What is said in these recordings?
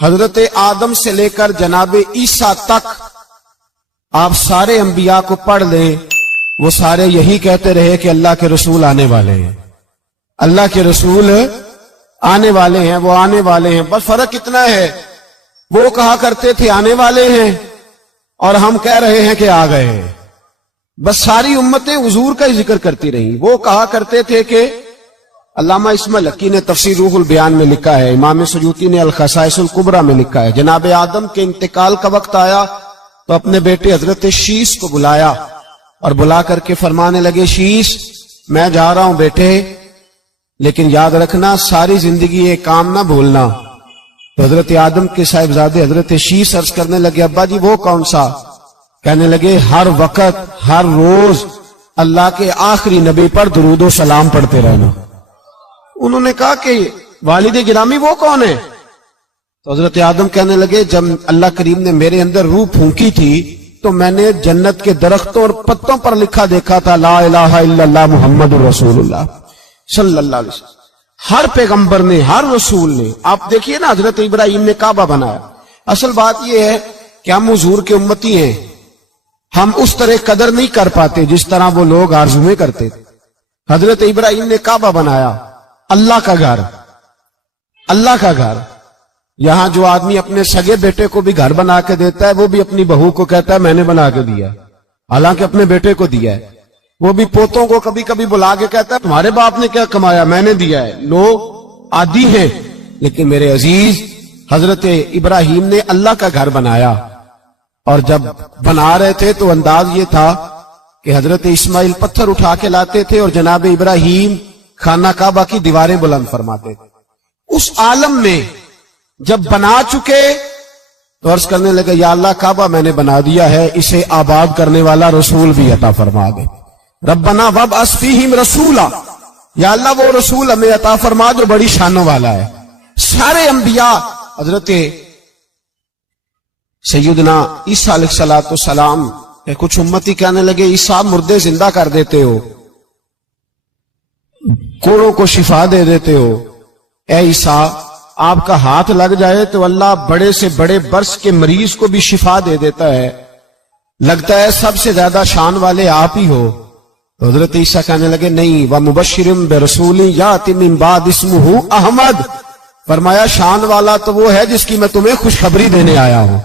حضرت آدم سے لے کر جناب عیسیٰ تک آپ سارے انبیاء کو پڑھ لیں، وہ سارے یہی کہتے رہے کہ اللہ کے رسول آنے والے ہیں، اللہ کے رسول آنے والے ہیں، وہ آنے والے ہیں۔ بس فرق اتنا ہے، وہ کہا کرتے تھے آنے والے ہیں اور ہم کہہ رہے ہیں کہ آ گئے ہیں۔ بس ساری امتیں حضور کا ہی ذکر کرتی رہیں۔ وہ کہا کرتے تھے کہ علامہ اسماعیل حقی نے تفسیر روح البیان میں لکھا ہے، امام سیوطی نے الخصائص الکبریٰ میں لکھا ہے، جناب آدم کے انتقال کا وقت آیا تو اپنے بیٹے حضرت شیش کو بلایا اور بلا کر کے فرمانے لگے، شیش میں جا رہا ہوں بیٹے، لیکن یاد رکھنا ساری زندگی یہ کام نہ بھولنا۔ تو حضرت آدم کے صاحبزادے حضرت شیش عرض کرنے لگے، ابا جی وہ کون سا؟ کہنے لگے ہر وقت ہر روز اللہ کے آخری نبی پر درود و سلام پڑھتے رہنا۔ انہوں نے کہا کہ والد گرامی وہ کون ہے؟ تو حضرت آدم کہنے لگے، جب اللہ کریم نے میرے اندر روح پھونکی تھی تو میں نے جنت کے درختوں اور پتوں پر لکھا دیکھا تھا لا الہ الا اللہ محمد رسول اللہ صلی اللہ علیہ وسلم۔ ہر پیغمبر نے، ہر رسول نے، آپ دیکھیے نا حضرت ابراہیم نے کعبہ بنایا۔ اصل بات یہ ہے کہ ہم حضور کے امتی ہیں، ہم اس طرح قدر نہیں کر پاتے جس طرح وہ لوگ آرزویں کرتے تھے۔ حضرت ابراہیم نے کعبہ بنایا، اللہ کا گھر، اللہ کا گھر۔ یہاں جو آدمی اپنے سگے بیٹے کو بھی گھر بنا کے دیتا ہے وہ بھی اپنی بہو کو کہتا ہے میں نے بنا کے دیا، حالانکہ اپنے بیٹے کو دیا ہے۔ وہ بھی پوتوں کو کبھی کبھی بلا کے کہتا ہے تمہارے باپ نے کیا کمایا، میں نے دیا ہے۔ لوگ عادی ہیں، لیکن میرے عزیز حضرت ابراہیم نے اللہ کا گھر بنایا، اور جب بنا رہے تھے تو انداز یہ تھا کہ حضرت اسماعیل پتھر اٹھا کے لاتے تھے اور جناب ابراہیم خانہ کعبہ کی دیواریں بلند فرماتے تھے۔ اس عالم میں جب بنا چکے تو عرض کرنے لگے یا اللہ کعبہ میں نے بنا دیا ہے، اسے آباد کرنے والا رسول بھی عطا فرما دے۔ ربنا وابعث فیہم رسولا، یا اللہ وہ رسول ہمیں عطا فرما جو بڑی شانوں والا ہے۔ سارے انبیاء، حضرت سیدنا عیسیٰ علیہ السلام کہ کچھ امتی کہنے لگے عیسیٰ مردے زندہ کر دیتے ہو، کوڑوں کو شفا دے دیتے ہو، اے عیسیٰ آپ کا ہاتھ لگ جائے تو اللہ بڑے سے بڑے برس کے مریض کو بھی شفا دے دیتا ہے، لگتا ہے سب سے زیادہ شان والے آپ ہی ہو۔ تو حضرت عیسیٰ کہنے لگے نہیں، وَمُبَشِّرٌ بِرَسُولٍ يَأْتِي مِن بَعْدِ اسْمُهُ احمد، فرمایا شان والا تو وہ ہے جس کی میں تمہیں خوشخبری دینے آیا ہوں،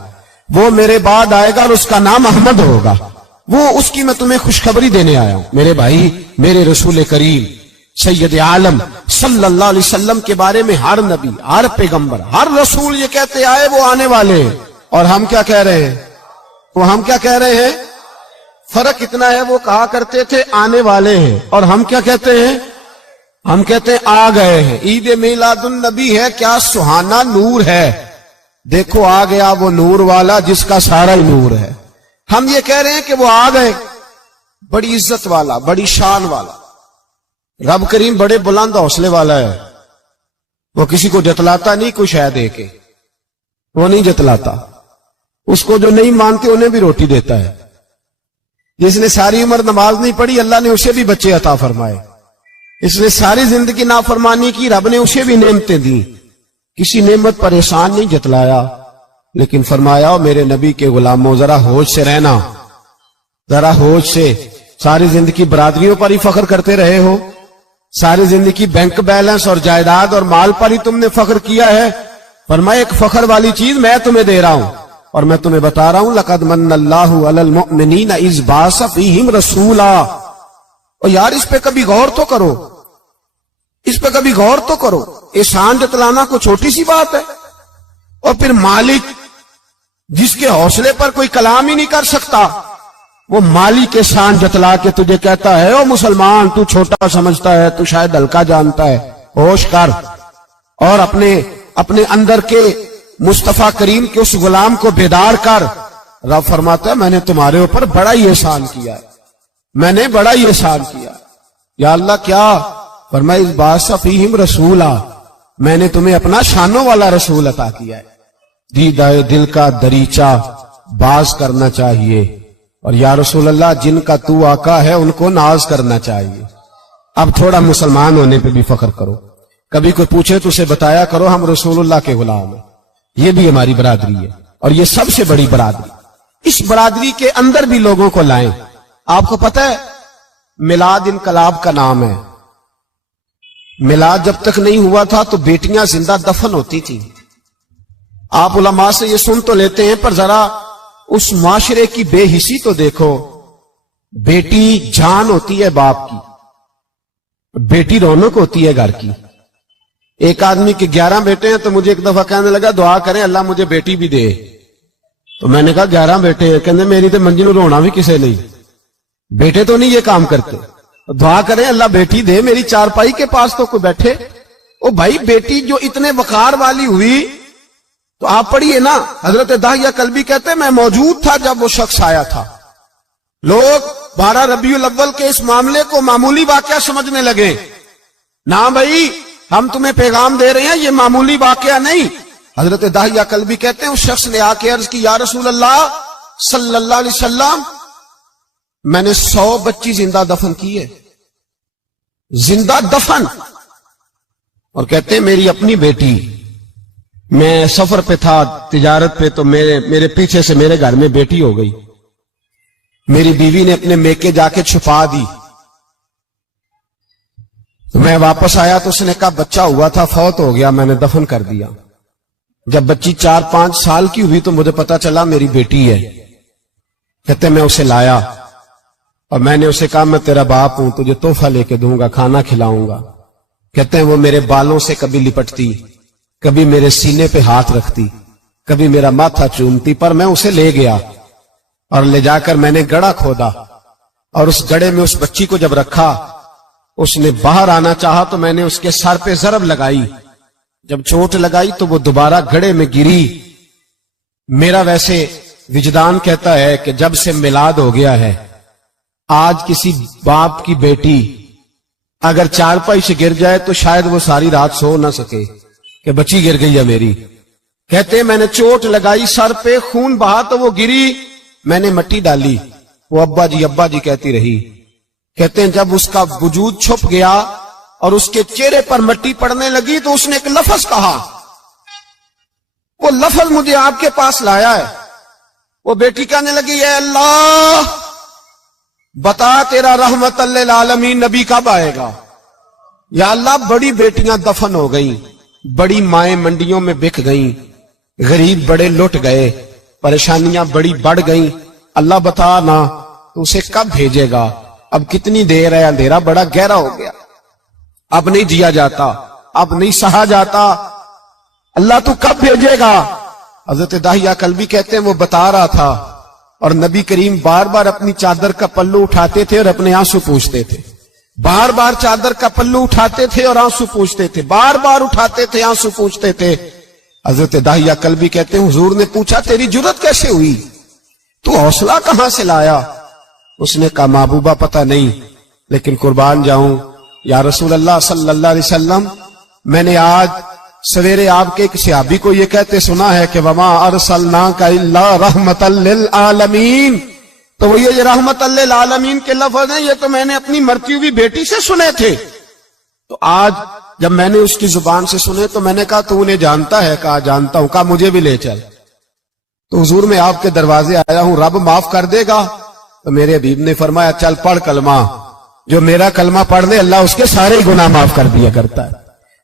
وہ میرے بعد آئے گا اور اس کا نام احمد ہوگا، وہ اس کی میں تمہیں خوشخبری دینے آیا ہوں۔ میرے بھائی، میرے رسول کریم سید عالم صلی اللہ علیہ وسلم کے بارے میں ہر نبی، ہر پیغمبر، ہر رسول یہ کہتے آئے وہ آنے والے ہیں، اور ہم کیا کہہ رہے ہیں؟ وہ ہم کیا کہہ رہے ہیں؟ فرق اتنا ہے، وہ کہا کرتے تھے آنے والے ہیں، اور ہم کیا کہتے ہیں؟ ہم کہتے ہیں آ گئے ہیں۔ عید میلاد النبی ہے، کیا سہانا نور ہے، دیکھو آ گیا وہ نور والا جس کا سارا ہی نور ہے۔ ہم یہ کہہ رہے ہیں کہ وہ آ گئے، بڑی عزت والا، بڑی شان والا، رب کریم بڑے بلند حوصلے والا ہے، وہ کسی کو جتلاتا نہیں کوئی شے دے کے، وہ نہیں جتلاتا، اس کو جو نہیں مانتے انہیں بھی روٹی دیتا ہے۔ جس نے ساری عمر نماز نہیں پڑھی اللہ نے اسے بھی بچے عطا فرمائے، اس نے ساری زندگی نافرمانی کی رب نے اسے بھی نعمتیں دی، کسی نعمت پر احسان نہیں جتلایا، لیکن فرمایا میرے نبی کے غلاموں ذرا ہوش سے رہنا، ذرا ہوش سے۔ ساری زندگی برادریوں پر ہی فخر کرتے رہے ہو، ساری زندگی بینک بیلنس اور جائیداد اور مال پر ہی تم نے فخر کیا ہے، فرمایا ایک فخر والی چیز میں تمہیں دے رہا ہوں، اور میں تمہیں بتا رہا ہوں لقد من اللہ علی المؤمنین اذ بعث فیہم رسولا۔ اور یار اس پہ کبھی غور تو کرو، اس پہ کبھی غور تو کرو، احسان جتلانا کوئی چھوٹی سی بات ہے؟ اور پھر مالک جس کے حوصلے پر کوئی کلام ہی نہیں کر سکتا، وہ مالک احسان جتلا کے تجھے کہتا ہے او مسلمان تو چھوٹا سمجھتا ہے، تو شاید ہلکا جانتا ہے، ہوش کر، اور اپنے اندر کے مصطفیٰ کریم کے اس غلام کو بیدار کر۔ رب فرماتا ہے میں نے تمہارے اوپر بڑا ہی احسان کیا ہے، میں نے بڑا ہی احسان کیا۔ یا اللہ کیا؟ فرمایا اذ بعث فیہم رسولا، میں نے تمہیں اپنا شانوں والا رسول عطا کیا ہے۔ دیدہ دل کا دریچہ باز کرنا چاہیے، اور یا رسول اللہ جن کا تو آقا ہے ان کو ناز کرنا چاہیے۔ اب تھوڑا مسلمان ہونے پہ بھی فخر کرو، کبھی کوئی پوچھے تو اسے بتایا کرو ہم رسول اللہ کے غلام ہیں، یہ بھی ہماری برادری ہے اور یہ سب سے بڑی برادری. اس برادری کے اندر بھی لوگوں کو لائیں. آپ کو پتہ ہے میلاد انقلاب کا نام ہے. میلاد جب تک نہیں ہوا تھا تو بیٹیاں زندہ دفن ہوتی تھیں. آپ علماء سے یہ سن تو لیتے ہیں پر ذرا اس معاشرے کی بے حسی تو دیکھو. بیٹی جان ہوتی ہے باپ کی, بیٹی رونق ہوتی ہے گھر کی. ایک آدمی کے 11 بیٹے ہیں تو مجھے ایک دفعہ کہنے لگا دعا کریں اللہ مجھے بیٹی بھی دے. تو میں نے کہا 11 بیٹے ہیں, کہنے میری تو منجی نو رونا بھی کسے نہیں, بیٹے تو نہیں یہ کام کرتے. دعا کریں اللہ بیٹی دے, میری چارپائی کے پاس تو کوئی بیٹھے. او بھائی بیٹی جو اتنے وقار والی ہوئی تو آپ پڑھیے نا, حضرت داہیہ کلبی کہتے ہیں میں موجود تھا جب وہ شخص آیا تھا. لوگ 12 ربیع الاول کے اس معاملے کو معمولی واقعہ سمجھنے لگے. نہ بھائی ہم تمہیں پیغام دے رہے ہیں یہ معمولی واقعہ نہیں. حضرت داہیہ کلبی کہتے ہیں اس شخص نے آ کے عرض کی یا رسول اللہ صلی اللہ علیہ وسلم میں نے 100 بچی زندہ دفن کی ہے, زندہ دفن. اور کہتے ہیں میری اپنی بیٹی, میں سفر پہ تھا تجارت پہ تو میرے پیچھے سے میرے گھر میں بیٹی ہو گئی. میری بیوی نے اپنے میکے جا کے چھپا دی. میں واپس آیا تو اس نے کہا بچہ ہوا تھا فوت ہو گیا, میں نے دفن کر دیا. جب بچی 4-5 سال کی ہوئی تو مجھے پتا چلا میری بیٹی ہے. کہتے میں اسے لایا اور میں نے اسے کہا میں تیرا باپ ہوں, تجھے تحفہ لے کے دوں گا, کھانا کھلاؤں گا. کہتے ہیں وہ میرے بالوں سے کبھی لپٹتی, کبھی میرے سینے پہ ہاتھ رکھتی, کبھی میرا ماتھا چومتی. پر میں اسے لے گیا اور لے جا کر میں نے گڑھا کھودا اور اس گڑھے میں اس بچی کو جب رکھا, اس نے باہر آنا چاہا تو میں نے اس کے سر پہ ضرب لگائی. جب چوٹ لگائی تو وہ دوبارہ گڑھے میں گری. میرا ویسے وجدان کہتا ہے کہ جب سے میلاد ہو گیا ہے آج کسی باپ کی بیٹی اگر چارپائی سے گر جائے تو شاید وہ ساری رات سو نہ سکے کہ بچی گر گئی ہے میری. کہتے میں نے چوٹ لگائی سر پہ, خون بہا تو وہ گری, میں نے مٹی ڈالی, وہ ابا جی کہتی رہی. کہتے ہیں جب اس کا وجود چھپ گیا اور اس کے چہرے پر مٹی پڑنے لگی تو اس نے ایک لفظ کہا, وہ لفظ مجھے آپ کے پاس لایا ہے. وہ بیٹی کہنے لگی اے اللہ بتا تیرا رحمت للعالمین نبی کب آئے گا. یا اللہ بڑی بیٹیاں دفن ہو گئیں, بڑی مائیں منڈیوں میں بک گئیں, غریب بڑے لٹ گئے, پریشانیاں بڑی بڑھ گئیں. اللہ بتا نا تو اسے کب بھیجے گا. اب کتنی دیر ہے, اندھیرا بڑا گہرا ہو گیا, اب نہیں جیا جاتا, اب نہیں سہا جاتا, اللہ تو کب بھیجے گا. حضرت داہیہ کلبی کہتے ہیں وہ بتا رہا تھا اور نبی کریم بار بار اپنی چادر کا پلو اٹھاتے تھے اور اپنے آنسو پوچھتے تھے. بار بار چادر کا پلو اٹھاتے تھے اور آنسو پوچھتے تھے, بار بار اٹھاتے تھے آنسو پوچھتے تھے. حضرت داہیہ کلبی کہتے ہیں حضور نے پوچھا تیری جرت کیسے ہوئی, تو حوصلہ کہاں سے لایا. اس نے کہا محبوبہ پتہ نہیں, لیکن قربان جاؤں یا رسول اللہ صلی اللہ علیہ وسلم میں نے آج سویرے آپ کے ایک صحابی کو یہ کہتے سنا ہے کہ وما ارسلناک الا رحمت للعالمین. تو وہ یہ رحمت للعالمین کے لفظ ہیں, یہ تو میں نے اپنی مرتی ہوئی بیٹی سے سنے تھے. تو آج جب میں نے اس کی زبان سے سنے تو میں نے کہا تو انہیں جانتا ہے. کہا جانتا ہوں. کہا مجھے بھی لے چل. تو حضور میں آپ کے دروازے آیا ہوں, رب معاف کر دے گا. تو میرے حبیب نے فرمایا چل پڑھ کلمہ, جو میرا کلمہ پڑھ دے اللہ اس کے سارے گناہ معاف کر دیا کرتا ہے.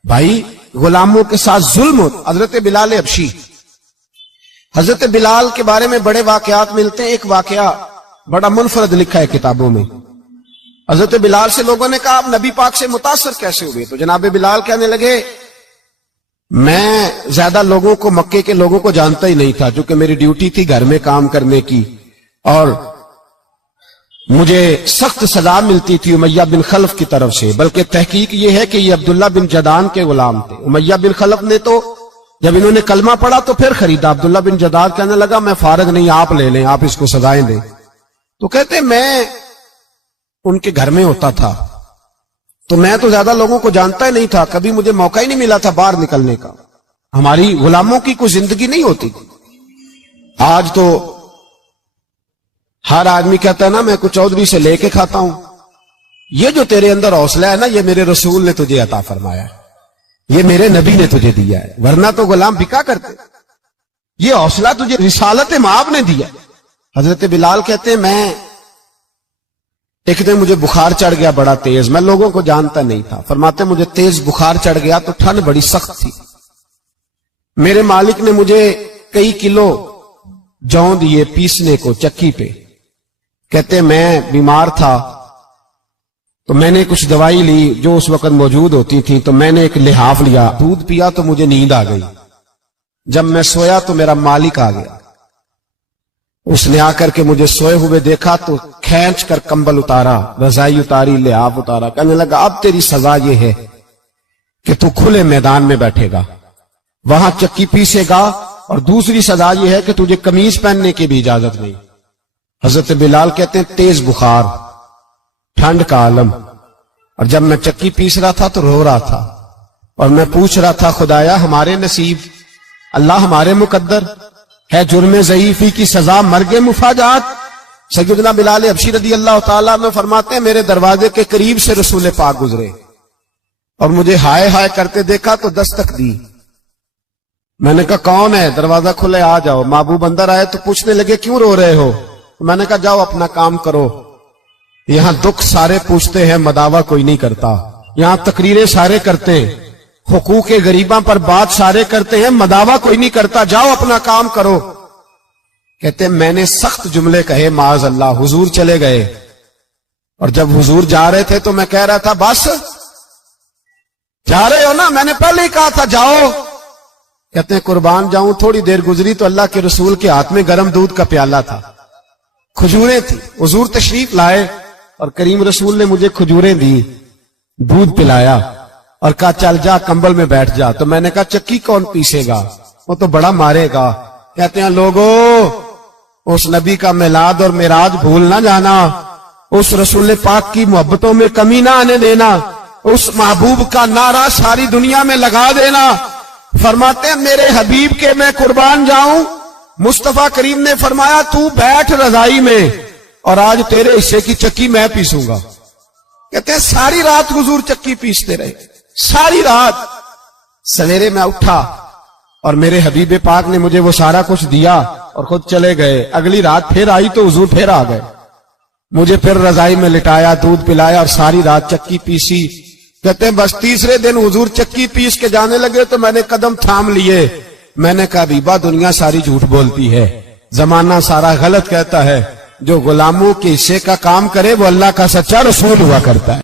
بھائی غلاموں کے ساتھ ظلم ہوتا. حضرت بلال حبشی, حضرت بلال کے بارے میں بڑے واقعات ملتے ہیں. ایک واقعہ بڑا منفرد لکھا ہے کتابوں میں. حضرت بلال سے لوگوں نے کہا آپ نبی پاک سے متاثر کیسے ہوئے. تو جناب بلال کہنے لگے میں زیادہ لوگوں کو مکے کے لوگوں کو جانتا ہی نہیں تھا, چونکہ میری ڈیوٹی تھی گھر میں کام کرنے کی اور مجھے سخت سزا ملتی تھی امیہ بن خلف کی طرف سے. بلکہ تحقیق یہ ہے کہ یہ عبداللہ بن جدان کے غلام تھے. امیہ بن خلف نے تو جب انہوں نے کلمہ پڑھا تو پھر خریدا. عبداللہ بن جدان کہنے لگا میں فارغ نہیں, آپ لے لیں, آپ اس کو سزائیں دیں. تو کہتے میں ان کے گھر میں ہوتا تھا تو میں تو زیادہ لوگوں کو جانتا ہی نہیں تھا, کبھی مجھے موقع ہی نہیں ملا تھا باہر نکلنے کا. ہماری غلاموں کی کوئی زندگی نہیں ہوتی تھی. آج تو ہر آدمی کہتا ہے نا میں کچھ چودھری سے لے کے کھاتا ہوں. یہ جو تیرے اندر حوصلہ ہے نا یہ میرے رسول نے تجھے عطا فرمایا ہے, یہ میرے نبی نے تجھے دیا ہے, ورنہ تو غلام بکا کرتے. یہ حوصلہ تجھے رسالت مآب نے دیا. حضرت بلال کہتے ہیں میں ایک دن مجھے بخار چڑھ گیا بڑا تیز، میں لوگوں کو جانتا نہیں تھا. فرماتے مجھے تیز بخار چڑھ گیا تو ٹھنڈ بڑی سخت تھی. میرے مالک نے مجھے کئی کلو جوں دیے پیسنے کو چکی پہ. کہتے میں بیمار تھا تو میں نے کچھ دوائی لی جو اس وقت موجود ہوتی تھی، تو میں نے ایک لحاف لیا، دودھ پیا تو مجھے نیند آ گئی. جب میں سویا تو میرا مالک آ گیا. اس نے آ کر کے مجھے سوئے ہوئے دیکھا تو کھینچ کر کمبل اتارا، رضائی اتاری، لحاف اتارا. کہنے لگا اب تیری سزا یہ ہے کہ تو کھلے میدان میں بیٹھے گا، وہاں چکی پیسے گا، اور دوسری سزا یہ ہے کہ تجھے قمیض پہننے کی بھی اجازت نہیں. حضرت بلال کہتے ہیں تیز بخار، ٹھنڈ کا عالم، اور جب میں چکی پیس رہا تھا تو رو رہا تھا اور میں پوچھ رہا تھا خدایا ہمارے نصیب، اللہ ہمارے مقدر ہے جرم ضعیفی کی سزا مرگ مفاجات. سیدنا بلال حبشی رضی اللہ تعالیٰ عنہ فرماتے ہیں میرے دروازے کے قریب سے رسول پاک گزرے اور مجھے ہائے ہائے کرتے دیکھا تو دستک دی. میں نے کہا کون ہے؟ دروازہ کھلے آ جاؤ. محبوب اندر آئے تو پوچھنے لگے کیوں رو رہے ہو؟ میں نے کہا جاؤ اپنا کام کرو. یہاں دکھ سارے پوچھتے ہیں، مداوع کوئی نہیں کرتا. یہاں تقریریں سارے کرتے ہیں، حقوق غریباں پر بات سارے کرتے ہیں، مداوع کوئی نہیں کرتا. جاؤ اپنا کام کرو. کہتے ہیں میں نے سخت جملے کہے معاذ اللہ. حضور چلے گئے اور جب حضور جا رہے تھے تو میں کہہ رہا تھا بس جا رہے ہو نا، میں نے پہلے ہی کہا تھا جاؤ. کہتے ہیں قربان جاؤں. تھوڑی دیر گزری تو اللہ کے رسول کے ہاتھ میں گرم دودھ کا پیالہ تھا، کھجوریں تھی. حضور تشریف لائے اور کریم رسول نے مجھے کھجوریں دی، دودھ پلایا اور کہا چل جا کمبل میں بیٹھ جا. تو میں نے کہا چکی کون پیسے گا؟ وہ تو بڑا مارے گا. کہتے ہیں لوگو اس نبی کا میلاد اور معراج بھول نہ جانا، اس رسول پاک کی محبتوں میں کمی نہ آنے دینا، اس محبوب کا نعرہ ساری دنیا میں لگا دینا. فرماتے ہیں میرے حبیب کے میں قربان جاؤں. مصطفیٰ کریم نے فرمایا تو بیٹھ رضائی میں اور آج تیرے حصے کی چکی میں پیسوں گا. کہتے ہیں ساری رات حضور چکی پیستے رہے، ساری رات. سویرے میں اٹھا اور میرے حبیب پاک نے مجھے وہ سارا کچھ دیا اور خود چلے گئے. اگلی رات پھر آئی تو حضور پھر آ گئے، مجھے پھر رضائی میں لٹایا، دودھ پلایا اور ساری رات چکی پیسی. کہتے ہیں بس تیسرے دن حضور چکی پیس کے جانے لگے تو میں نے قدم تھام لیے. میں نے کہا حبیبہ دنیا ساری جھوٹ بولتی ہے، زمانہ سارا غلط کہتا ہے، جو غلاموں کے حصے کا کام کرے وہ اللہ کا سچا رسول ہوا کرتا ہے.